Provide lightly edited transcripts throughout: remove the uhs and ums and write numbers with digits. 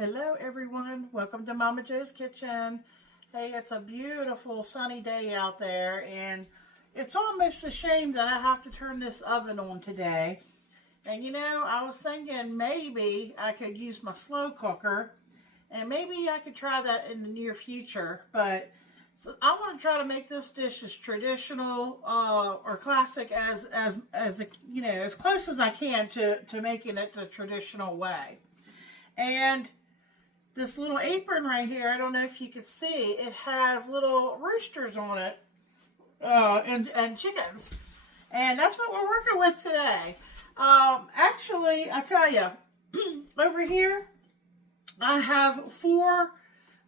Hello everyone, welcome to Momma Jo's Kitchen. Hey, it's a beautiful sunny day out there and it's almost a shame that I have to turn this oven on today. And I was thinking maybe I could use my slow cooker and maybe I could try that in the near future. But so I want to try to make this dish as traditional or classic as close as I can to making it the traditional way. And this little apron right here, I don't know if you can see, it has little roosters on it and chickens. And that's what we're working with today. Actually, I tell you, over here, I have 4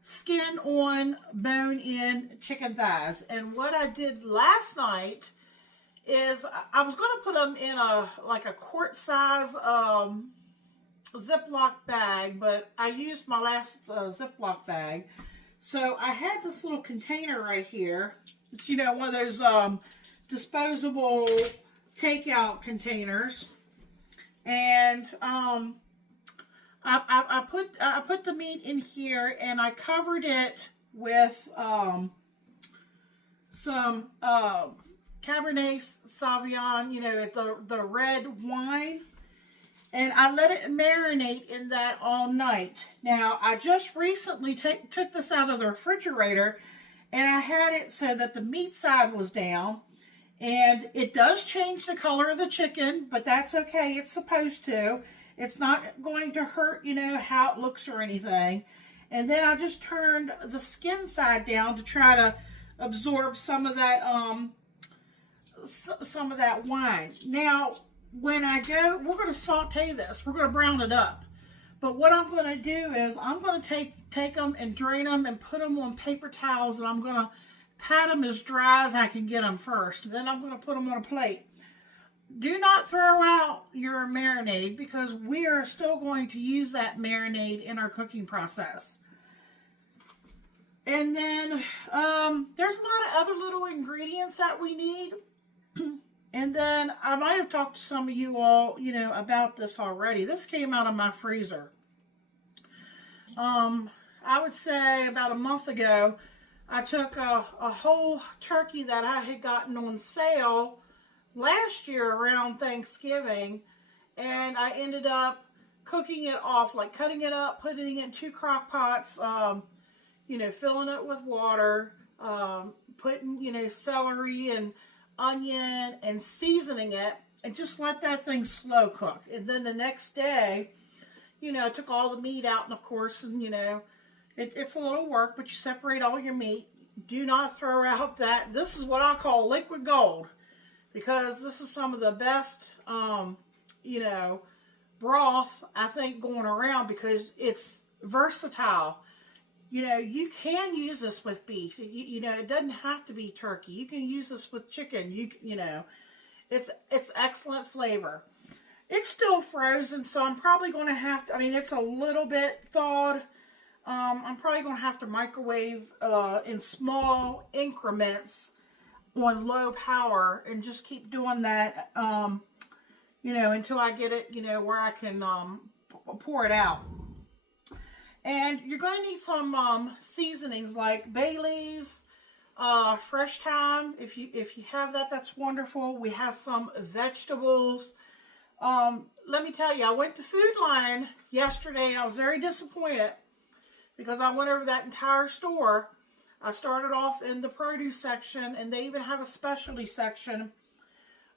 skin-on, bone-in chicken thighs. And what I did last night is I was going to put them in a quart-size Ziploc bag, but I used my last Ziploc bag. So I had this little container right here. It's, one of those disposable takeout containers. And I put the meat in here and I covered it with some Cabernet Sauvignon, the red wine. And I let it marinate in that all night. Now, I just recently took this out of the refrigerator and I had it so that the meat side was down. And it does change the color of the chicken, but that's okay. It's supposed to. It's not going to hurt, how it looks or anything. And then I just turned the skin side down to try to absorb some of that wine. Now, when I go, we're going to saute this. We're going to brown it up. But what I'm going to do is I'm going to take them and drain them and put them on paper towels, and I'm going to pat them as dry as I can get them first. Then I'm going to put them on a plate. Do not throw out your marinade because we are still going to use that marinade in our cooking process. And then there's a lot of other little ingredients that we need. And then I might have talked to some of you all, about this already. This came out of my freezer. I would say about a month ago, I took a whole turkey that I had gotten on sale last year around Thanksgiving, and I ended up cooking it off, like cutting it up, putting it in 2 crock pots, filling it with water, putting, celery and onion and seasoning it, and just let that thing slow cook. And then the next day, I took all the meat out, and of course, and it's a little work, but you separate all your meat. Do not throw out that. This is what I call liquid gold, because this is some of the best, broth, I think, going around, because it's versatile. You can use this with beef. It doesn't have to be turkey. You can use this with chicken. It's excellent flavor. It's still frozen, so I'm probably going to have to, it's a little bit thawed. I'm probably going to have to microwave in small increments on low power and just keep doing that, until I get it, where I can pour it out. And you're going to need some seasonings like bay leaves, fresh thyme. If you have that, that's wonderful. We have some vegetables. Let me tell you, I went to Food Lion yesterday and I was very disappointed because I went over that entire store. I started off in the produce section, and they even have a specialty section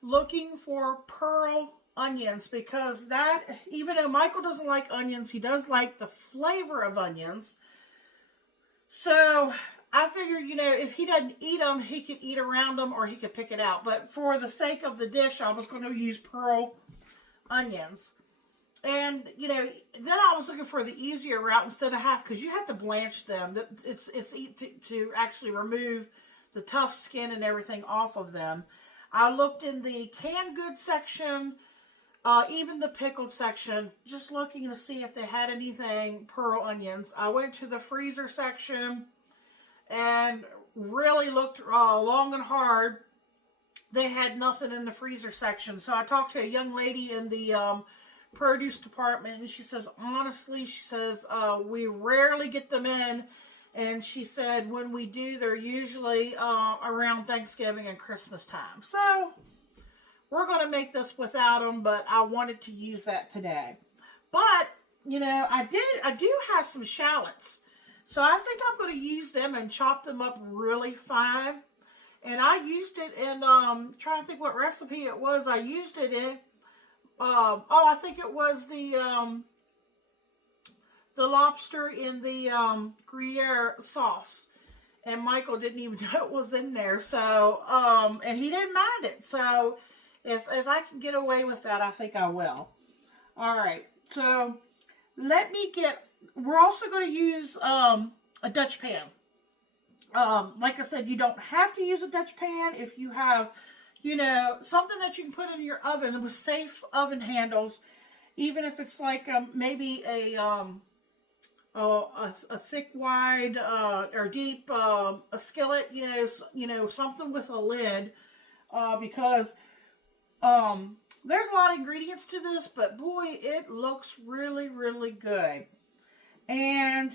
looking for pearl onions, because that, even though Michael doesn't like onions, he does like the flavor of onions. So I figured, if he doesn't eat them, he could eat around them or he could pick it out. But for the sake of the dish, I was going to use pearl onions. And, then I was looking for the easier route instead of because you have to blanch them. It's to actually remove the tough skin and everything off of them. I looked in the canned goods section, even the pickled section, just looking to see if they had anything pearl onions. I went to the freezer section and really looked long and hard. They had nothing in the freezer section. So I talked to a young lady in the produce department, and she says, honestly, she says, we rarely get them in. And she said, when we do, they're usually around Thanksgiving and Christmas time. So we're going to make this without them, but I wanted to use that today. But, you know, I do have some shallots. So I think I'm going to use them and chop them up really fine. And I used it in, trying to think what recipe it was. I used it in, I think it was the lobster in the Gruyere sauce. And Michael didn't even know it was in there. So, and he didn't mind it. So, if I can get away with that, I think I will. All right. So, we're also going to use a Dutch pan. Like I said, you don't have to use a Dutch pan if you have, you know, something that you can put in your oven with safe oven handles. Even if it's like maybe a thick, wide, or deep a skillet, you know, something with a lid, because there's a lot of ingredients to this, but boy, it looks really, really good. And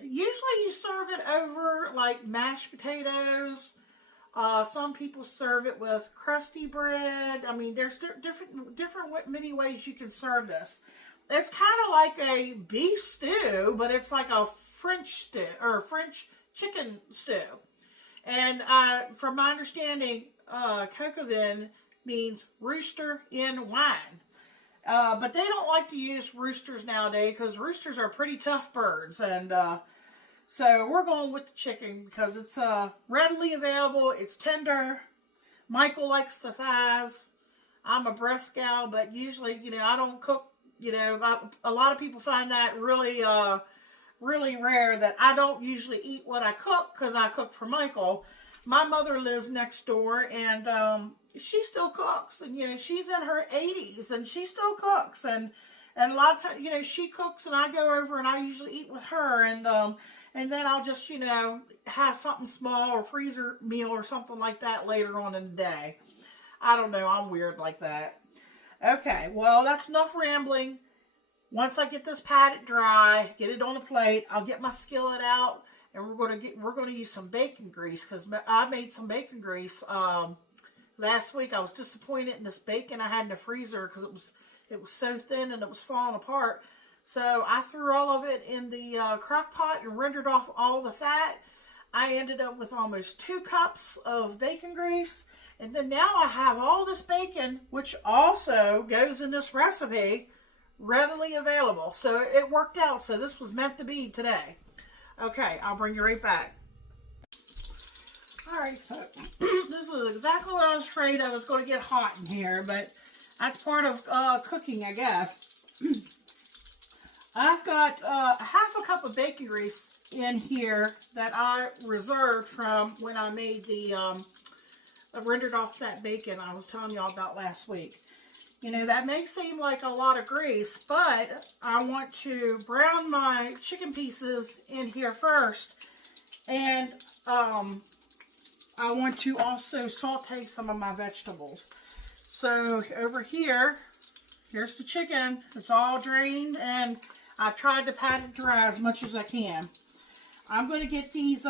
usually you serve it over like mashed potatoes. Some people serve it with crusty bread. I mean, there's different many ways you can serve this. It's kind of like a beef stew, but it's like a French stew or French chicken stew. And from my understanding, Coq Au Vin means rooster in wine. But they don't like to use roosters nowadays because roosters are pretty tough birds. And so we're going with the chicken because it's readily available. It's tender. Michael likes the thighs. I'm a breast gal, but usually, you know, I don't cook. You know, a lot of people find that really, really rare that I don't usually eat what I cook because I cook for Michael. My mother lives next door, and she still cooks. And, you know, she's in her 80s, and she still cooks. And a lot of times, you know, she cooks, and I go over, and I usually eat with her. And then I'll just, you know, have something small or freezer meal or something like that later on in the day. I don't know. I'm weird like that. Okay, well, that's enough rambling. Once I get this patted dry, get it on a plate, I'll get my skillet out, and we're gonna use some bacon grease because I made some bacon grease last week. I was disappointed in this bacon I had in the freezer because it was so thin and it was falling apart. So I threw all of it in the crock pot and rendered off all the fat. I ended up with almost 2 cups of bacon grease. And then now I have all this bacon, which also goes in this recipe, readily available. So it worked out. So this was meant to be today. Okay, I'll bring you right back. All right, so this is exactly what I was afraid I was going to get hot in here, but that's part of cooking, I guess. I've got half a cup of bacon grease in here that I reserved from when I made the rendered off that bacon I was telling y'all about last week. You know, that may seem like a lot of grease, but I want to brown my chicken pieces in here first. And I want to also saute some of my vegetables. So over here, here's the chicken. It's all drained, and I've tried to pat it dry as much as I can. I'm going to get these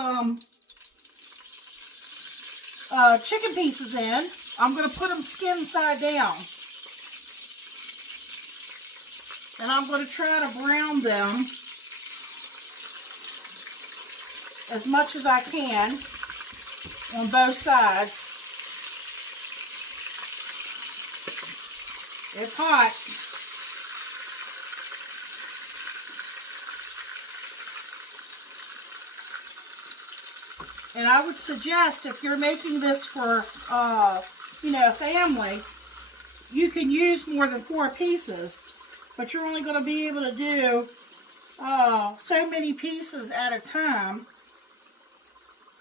chicken pieces in. I'm going to put them skin side down. And I'm going to try to brown them as much as I can on both sides. It's hot. And I would suggest if you're making this for, you know, family, you can use more than 4 pieces, but you're only going to be able to do so many pieces at a time,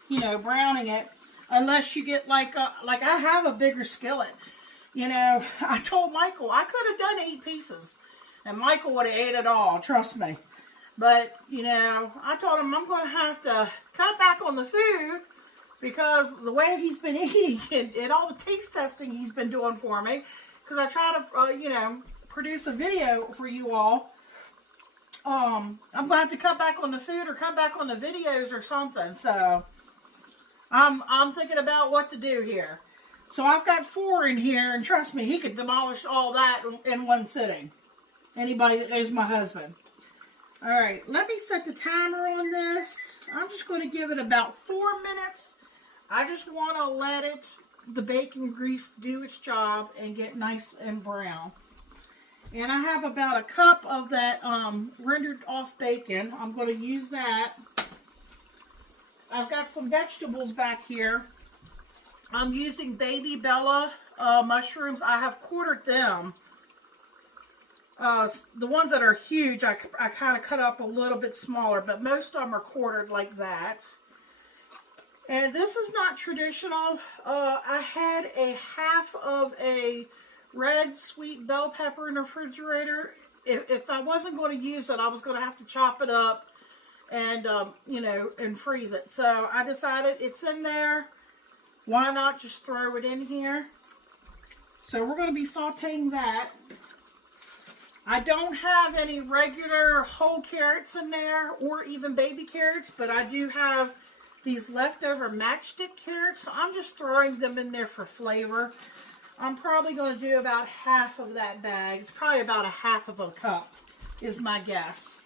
you know, browning it, unless you get like I have a bigger skillet. You know, I told Michael I could have done 8 pieces, and Michael would have ate it all, trust me. But, you know, I told him I'm going to have to cut back on the food because the way he's been eating and all the taste testing he's been doing for me, because I try to, you know, produce a video for you all. I'm going to have to cut back on the food or cut back on the videos or something. So I'm thinking about what to do here. So I've got 4 in here, and trust me, he could demolish all that in one sitting. Anybody that knows my husband. All right, let me set the timer on this. I'm just going to give it about 4 minutes. I just want to let the bacon grease do its job and get nice and brown. And I have about a cup of that rendered off bacon. I'm going to use that. I've got some vegetables back here. I'm using Baby Bella mushrooms. I have quartered them. The ones that are huge, I kind of cut up a little bit smaller, but most of them are quartered like that. And this is not traditional. I had a half of a red sweet bell pepper in the refrigerator. If I wasn't going to use it, I was going to have to chop it up and, you know, and freeze it. So I decided it's in there. Why not just throw it in here? So we're going to be sauteing that. I don't have any regular whole carrots in there or even baby carrots, but I do have these leftover matchstick carrots. So I'm just throwing them in there for flavor. I'm probably going to do about half of that bag. It's probably about a half of a cup is my guess.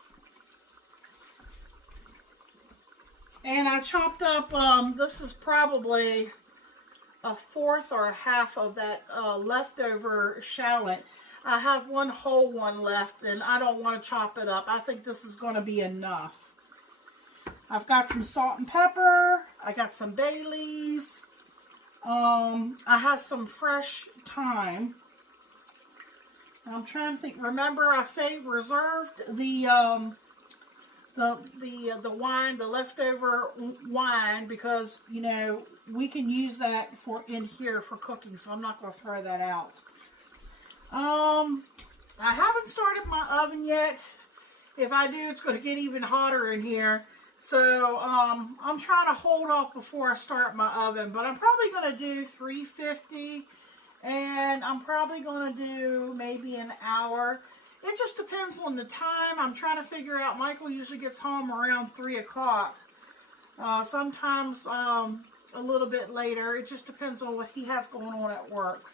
And I chopped up, this is probably a fourth or a half of that leftover shallot. I have one whole one left, and I don't want to chop it up. I think this is going to be enough. I've got some salt and pepper. I got some bay leaves. I have some fresh thyme. I'm trying to think. Remember, I saved reserved the wine, the leftover wine, because you know we can use that for in here for cooking. So I'm not going to throw that out. I haven't started my oven yet. If I do, it's going to get even hotter in here. So, I'm trying to hold off before I start my oven. But I'm probably going to do 350. And I'm probably going to do maybe an hour. It just depends on the time. I'm trying to figure out, Michael usually gets home around 3 o'clock. Sometimes a little bit later. It just depends on what he has going on at work.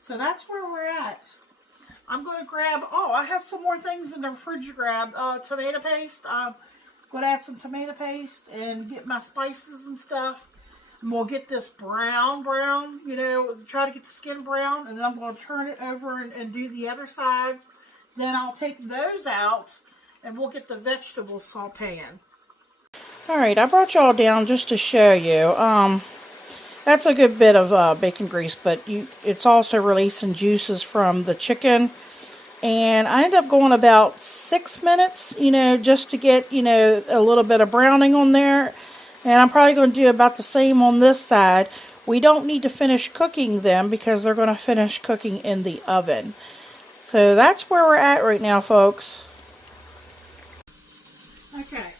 So that's where we're at. I'm going to grab, I have some more things in the fridge to grab. Tomato paste. I'm going to add some tomato paste and get my spices and stuff. And we'll get this brown, you know, try to get the skin brown. And then I'm going to turn it over and do the other side. Then I'll take those out and we'll get the vegetables sauteing. Alright, I brought y'all down just to show you. That's a good bit of bacon grease, but it's also releasing juices from the chicken. And I end up going about 6 minutes, you know, just to get, you know, a little bit of browning on there. And I'm probably going to do about the same on this side. We don't need to finish cooking them because they're going to finish cooking in the oven. So that's where we're at right now, folks. Okay.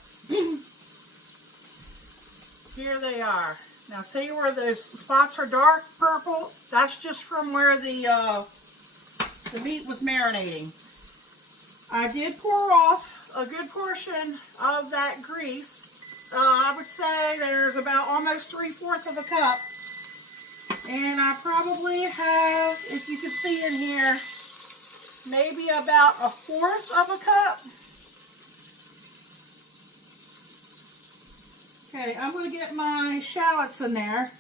Here they are. Now see where those spots are dark purple? That's just from where the meat was marinating. I did pour off a good portion of that grease. I would say there's about almost 3/4 of a cup. And I probably have, if you can see in here, maybe about 1/4 of a cup. Okay, I'm going to get my shallots in there.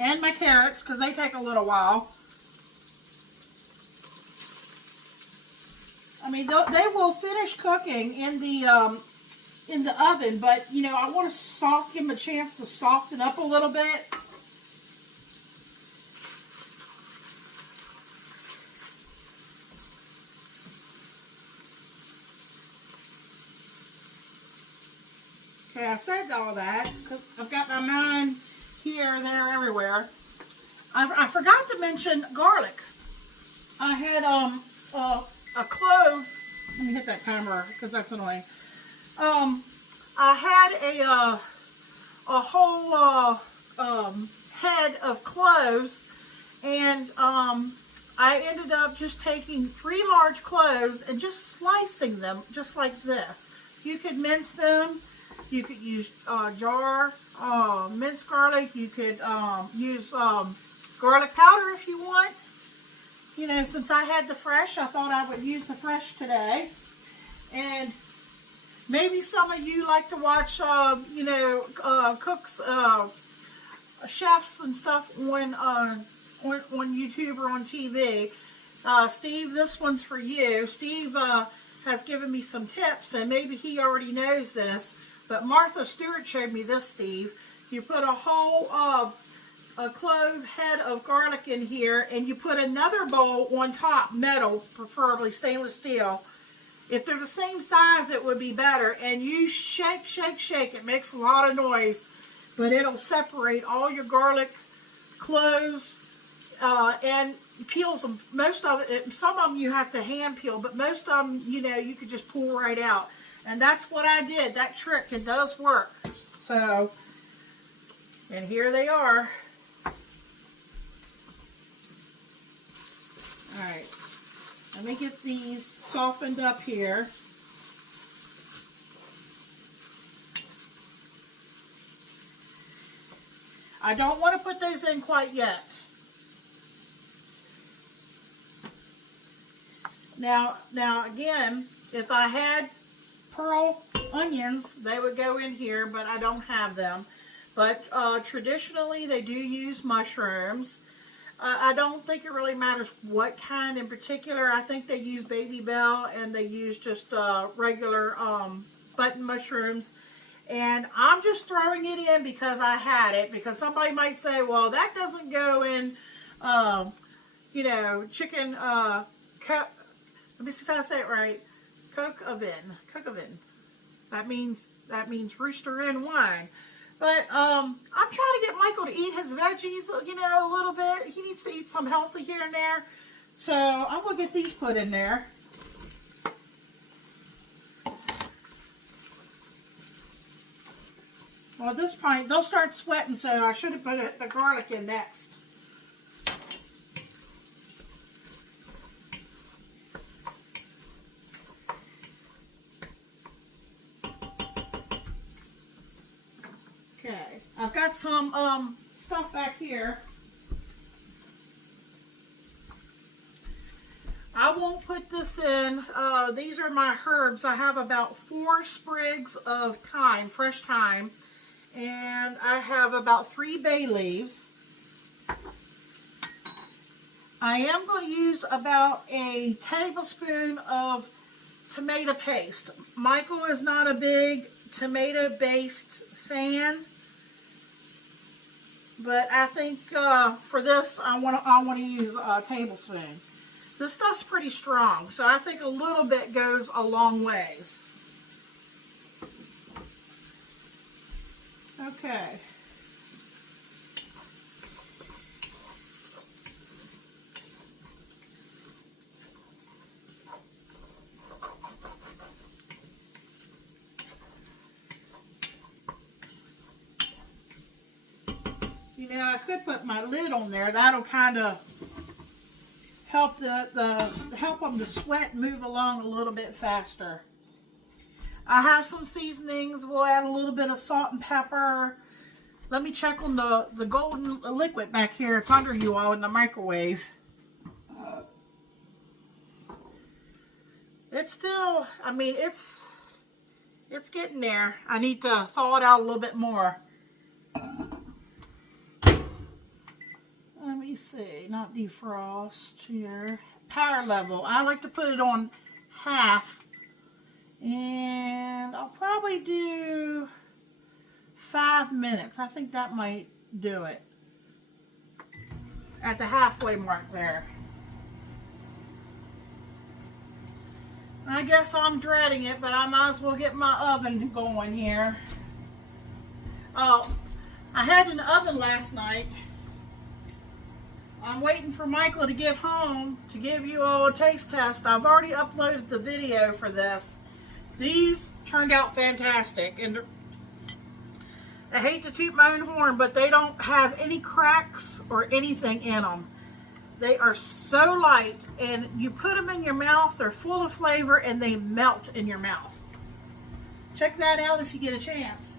And my carrots, because they take a little while. I mean, they will finish cooking in the oven, but, you know, I want to give them a chance to soften up a little bit. Okay, I said all that because I've got my mind here, there, everywhere. I forgot to mention garlic. I had a clove. Let me hit that camera because that's annoying. I had a whole head of cloves, and I ended up just taking 3 large cloves and just slicing them just like this. You could mince them. You could use jar minced garlic. You could use garlic powder if you want. You know, since I had the fresh, I thought I would use the fresh today. And maybe some of you like to watch, you know, cooks, chefs and stuff on YouTube or on TV. Steve, this one's for you. Steve has given me some tips, and maybe he already knows this, but Martha Stewart showed me this, Steve. You put a whole a clove head of garlic in here, and you put another bowl on top, metal, preferably stainless steel. If they're the same size, it would be better. And you shake, shake, shake. It makes a lot of noise, but it'll separate all your garlic, cloves, and peels them. Most of it, some of them you have to hand peel, but most of them, you know, you could just pull right out. And that's what I did. That trick, it does work. So, and here they are. All right, let me get these softened up here. I don't want to put those in quite yet. Now again, if I had pearl onions, they would go in here, but I don't have them. But traditionally, they do use mushrooms. I don't think it really matters what kind in particular. I think they use baby bell, and they use just regular button mushrooms. And I'm just throwing it in because I had it. Because somebody might say, well, that doesn't go in, you know, chicken, let me see if I say it right. Coq Au Vin. Coq Au Vin. That means rooster in wine. But I'm trying to get Michael to eat his veggies, you know, a little bit. He needs to eat some healthy here and there. So I'm going to get these put in there. Well, at this point, they'll start sweating, so I should have put the garlic in next. Okay, I've got some stuff back here. I won't put this in. These are my herbs. I have about 4 sprigs of thyme, fresh thyme, and I have about 3 bay leaves. I am going to use about a tablespoon of tomato paste. Michael is not a big tomato-based fan, but I think for this I want to use a tablespoon. This stuff's pretty strong, so I think a little bit goes a long ways. Okay. You know, I could put my lid on there. That'll kind of help help them to sweat and move along a little bit faster. I have some seasonings. We'll add a little bit of salt and pepper. Let me check on the golden liquid back here. It's under you all in the microwave. It's still, I mean, it's getting there. I need to thaw it out a little bit more. Let me see, not defrost here. Power level, I like to put it on half. And I'll probably do 5 minutes. I think that might do it. At the halfway mark there. I guess I'm dreading it, but I might as well get my oven going here. Oh, I had an oven last night. I'm waiting for Michael to get home to give you all a taste test. I've already uploaded the video for this. These turned out fantastic. And I hate to toot my own horn, but they don't have any cracks or anything in them. They are so light, and you put them in your mouth, they're full of flavor, and they melt in your mouth. Check that out if you get a chance.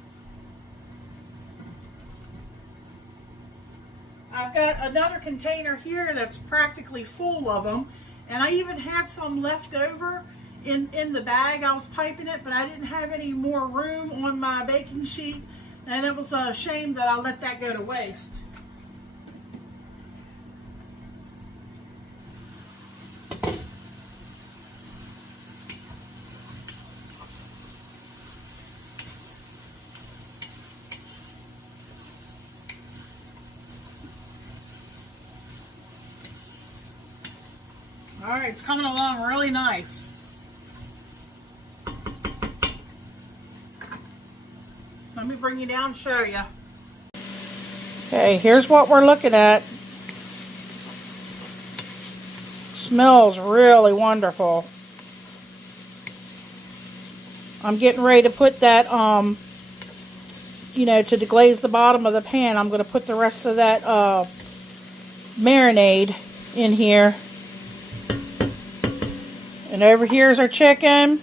I've got another container here that's practically full of them, and I even had some left over in the bag. I was piping it, but I didn't have any more room on my baking sheet, and it was a shame that I let that go to waste. All right, it's coming along really nice. Let me bring you down and show you. Okay, here's what we're looking at. Smells really wonderful. I'm getting ready to put that, you know, to deglaze the bottom of the pan. I'm going to put the rest of that marinade in here. And over here is our chicken.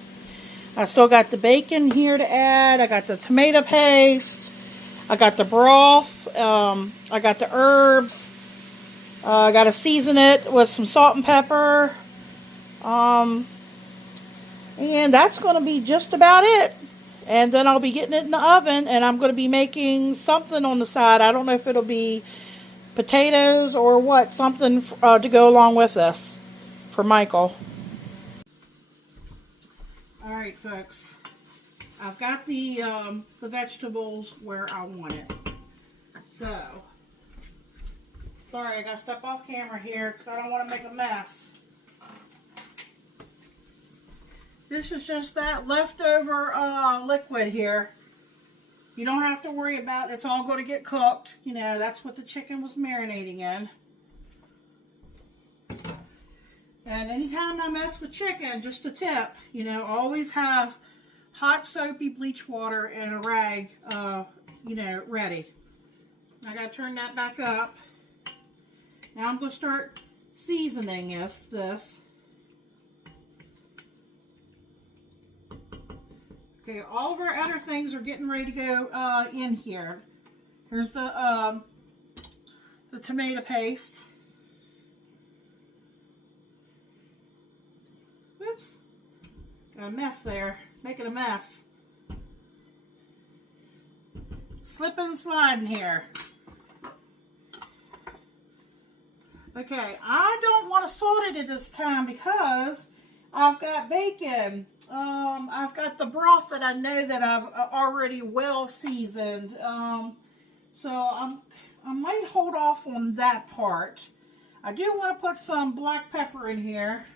I still got the bacon here to add. I got the tomato paste. I got the broth. I got the herbs. I got to season it with some salt and pepper. And that's going to be just about it. And then I'll be getting it in the oven, and I'm going to be making something on the side. I don't know if it'll be potatoes or what. Something to go along with this for Michael. Alright folks, I've got the vegetables where I want it. So, sorry I got to step off camera here because I don't want to make a mess. This is just that leftover liquid here. You don't have to worry about it. It's all going to get cooked. You know, that's what the chicken was marinating in. And anytime I mess with chicken, just a tip, you know, always have hot soapy bleach water and a rag, you know, ready. I got to turn that back up. Now I'm going to start seasoning this. Okay, all of our other things are getting ready to go in here. Here's the tomato paste. Oops, got a mess there, making a mess. Slipping and sliding here. Okay, I don't want to salt it at this time because I've got bacon. I've got the broth that I know that I've already well seasoned. So I might hold off on that part. I do want to put some black pepper in here.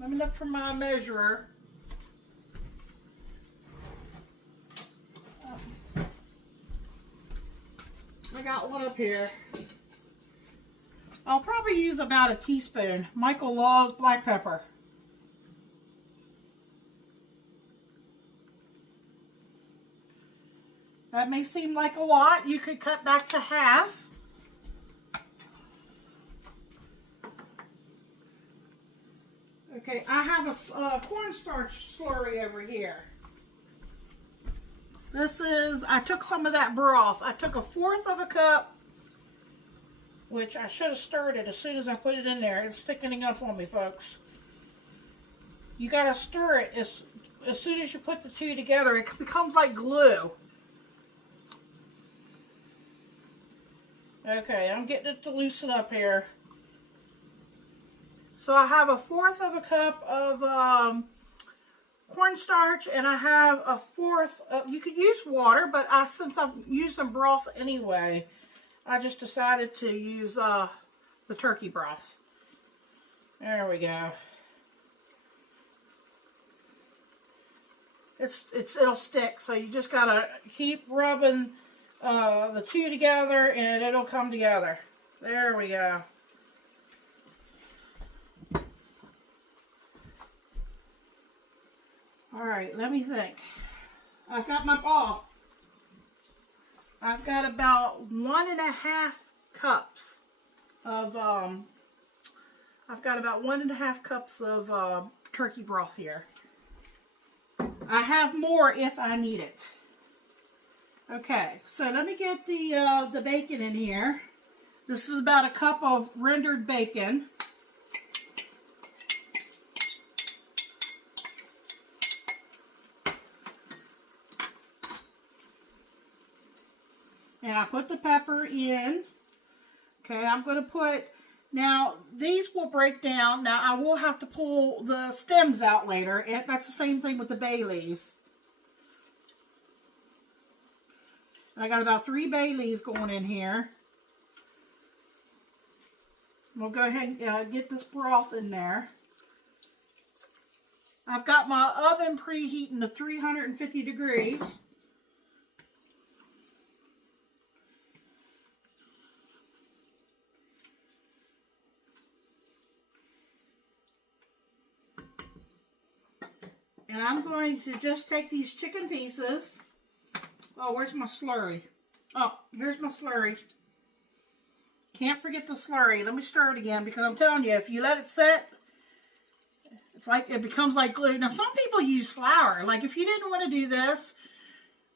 Let me look for my measurer. I got one up here. I'll probably use about a teaspoon. Michael loves black pepper. That may seem like a lot. You could cut back to half. Okay, I have a cornstarch slurry over here. This is, I took some of that broth. I took 1/4 of a cup, which I should have stirred it as soon as I put it in there. It's thickening up on me, folks. You got to stir it as soon as you put the two together. It becomes like glue. Okay, I'm getting it to loosen up here. So I have 1/4 of a cup of cornstarch, and I have 1/4 of, you could use water, but since I'm using broth anyway, I just decided to use the turkey broth. There we go. It'll stick, so you just gotta keep rubbing the two together, and it'll come together. There we go. All right, let me think. I've got my ball. I've got about 1.5 cups of turkey broth here. I have more if I need it. Okay, so let me get the bacon in here. This is about a cup of rendered bacon. And I put the pepper in. Okay, I'm going to put, now these will break down. Now I will have to pull the stems out later. And that's the same thing with the bay leaves. I got about 3 bay leaves going in here. We'll go ahead and get this broth in there. I've got my oven preheating to 350 degrees. And I'm going to just take these chicken pieces. Oh, where's my slurry? Oh, here's my slurry. Can't forget the slurry. Let me stir it again, because I'm telling you, if you let it set, it's like it becomes like glue. Now, some people use flour. Like if you didn't want to do this,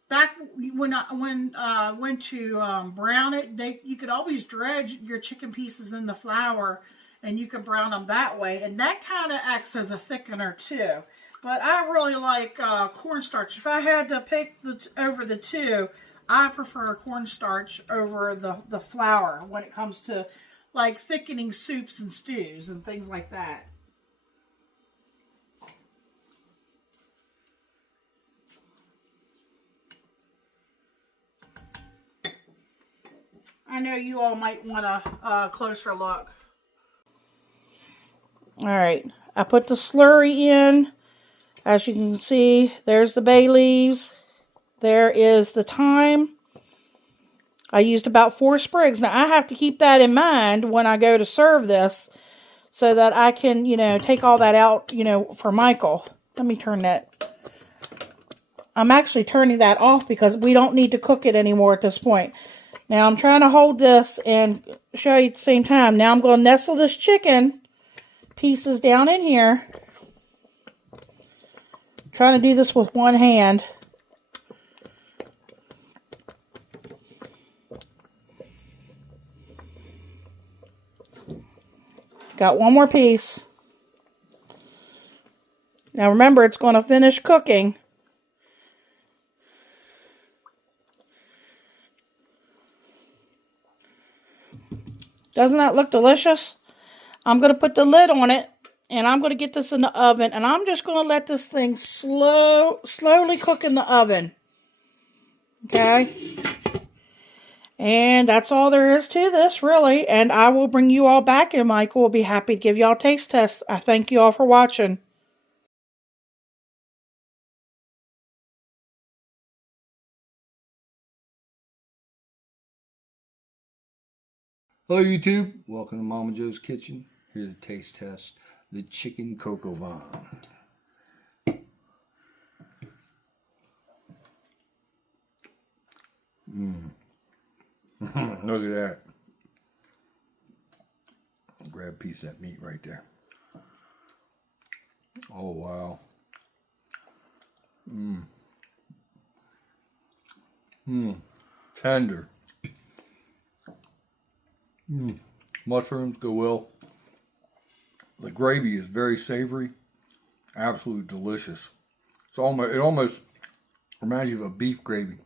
back when I went to brown it, you could always dredge your chicken pieces in the flour, and you can brown them that way, and that kind of acts as a thickener too. But I really like cornstarch. If I had to pick over the two, I prefer cornstarch over the flour when it comes to like thickening soups and stews and things like that. I know you all might want a closer look. All right, I put the slurry in. As you can see, there's the bay leaves. There is the thyme. I used about 4 sprigs. Now, I have to keep that in mind when I go to serve this so that I can, take all that out, for Michael. Let me turn that. I'm actually turning that off because we don't need to cook it anymore at this point. Now, I'm trying to hold this and show you at the same time. Now, I'm going to nestle this chicken pieces down in here. Trying to do this with one hand. Got one more piece. Now remember, it's going to finish cooking. Doesn't that look delicious? I'm going to put the lid on it. And I'm going to get this in the oven. And I'm just going to let this thing slowly cook in the oven. Okay. And that's all there is to this, really. And I will bring you all back. And Michael will be happy to give you all taste tests. I thank you all for watching. Hello YouTube, welcome to Momma Jo's Kitchen. Here to taste test the chicken Coq Au Vin. Look at that. I'll grab a piece of that meat right there. Oh wow. Tender. Mushrooms go well. The gravy is very savory, absolutely delicious. It almost reminds you of a beef gravy,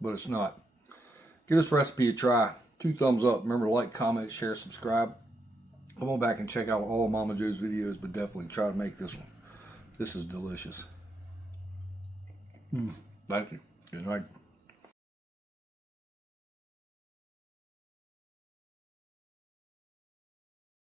but it's not. Give this recipe a try. 2 thumbs up. Remember to like, comment, share, subscribe. Come on back and check out all of Momma Jo's videos, but definitely try to make this one. This is delicious. Thank you. Good night.